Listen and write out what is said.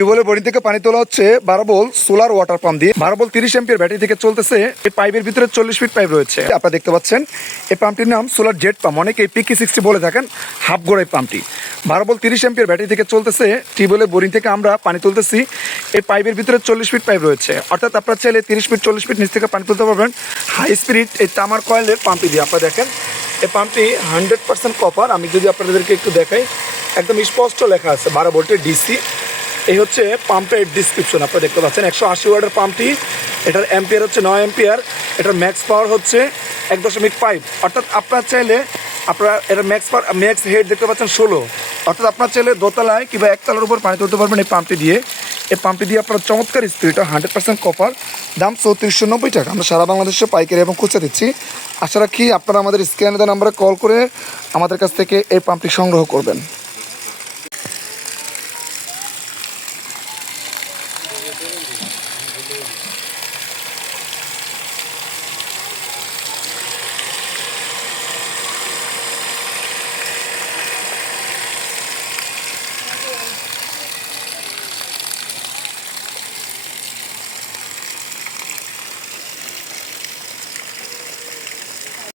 টিউবওয়েলের বোরিং থেকে পানি তোলা হচ্ছে বারো বল সোলার ওয়াটার পাম্প দিয়ে। বারো বল তিরিশ এম্পিয়ার ব্যাটারি থেকে চলতেছে। এই পাইপের ভিতরে চল্লিশ ফিট পাইপ রয়েছে। আপনারা দেখতে পাচ্ছেন, এই পাম্পটির নাম সোলার জেট পাম্প। অনেকে পিকি সিক্সটি বলে থাকেন হাফ গোড়াই পাম্পটি। বারো বল তিরিশ এম্পিয়ার ব্যাটারি থেকে চলতেছে। টিউবওয়েলের বোরিং থেকে আমরা পানি তুলতেছি। এই পাইপের ভিতরে চল্লিশ ফিট পাইপ রয়েছে। অর্থাৎ আপনারা চাইলে তিরিশ ফিট, চল্লিশ ফিট নিচ থেকে পানি তুলতে পারবেন। হাই স্পিড এই তামার কয়েলের পাম্পটি দিয়ে আপনারা দেখেন। এই পাম্পটি হান্ড্রেড পার্সেন্ট কপার। আমি যদি আপনাদেরকে একটু দেখাই, একদম স্পষ্ট লেখা আছে বারো ভোল্টের ডিসি। এই হচ্ছে পাম্পের ডিসক্রিপশন আপনারা দেখতে পাচ্ছেন। একশো আশি ওয়ার্ডের পাম্পটি, এটার অ্যাম্পিয়ার হচ্ছে নয় অ্যাম্পিয়ার এটার ম্যাক্স পাওয়ার হচ্ছে এক দশমিক ফাইভ অর্থাৎ আপনার চাইলে আপনারা এটার ম্যাক্স পাওয়ার ম্যাক্স হেড দেখতে পাচ্ছেন ষোলো। অর্থাৎ আপনার চাইলে দোতলায় কিংবা একতলার উপর পানি তুলতে পারবেন এই পাম্পটি দিয়ে। এই পাম্পটি দিয়ে আপনার চমৎকার স্পিডটা হান্ড্রেড পার্সেন্ট কপার দাম চৌত্রিশশো নব্বই টাকা। আমরা সারা বাংলাদেশে পাইকারি এবং খুচরা দিচ্ছি। আশা রাখি আপনারা আমাদের স্ক্যানে নাম্বারে কল করে আমাদের কাছ থেকে এই পাম্পটি সংগ্রহ করবেন। Entendi.